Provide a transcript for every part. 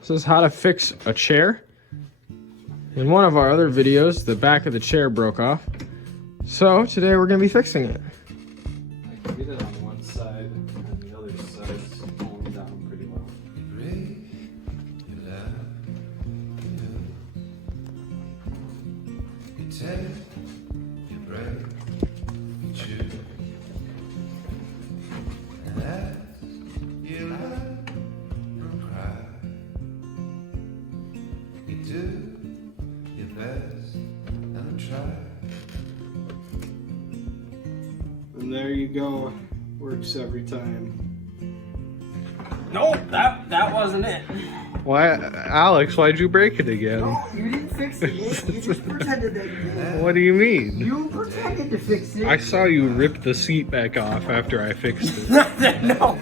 This is how to fix a chair. In one of our other videos, the back of the chair broke off. So today we're gonna be fixing it. I can get it on one side and the other side's falling down pretty well. And there you go. Works every time. No, that wasn't it. Why, Alex? Why'd you break it again? No, you didn't fix it. You just pretended that you did. What do you mean? You pretended to fix it. I saw you rip the seat back off after I fixed it. No.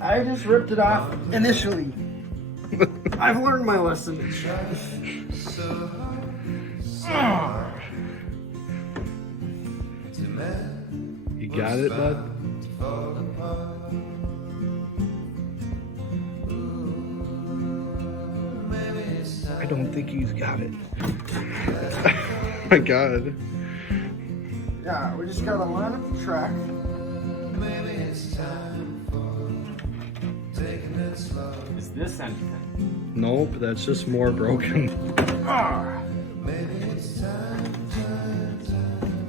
I just ripped it off initially. I've learned my lesson. You got it, bud? I don't think he's got it. Oh my god. Yeah, we just gotta line up the track. Is this anything? Nope, that's just more broken.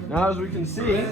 Now as we can see,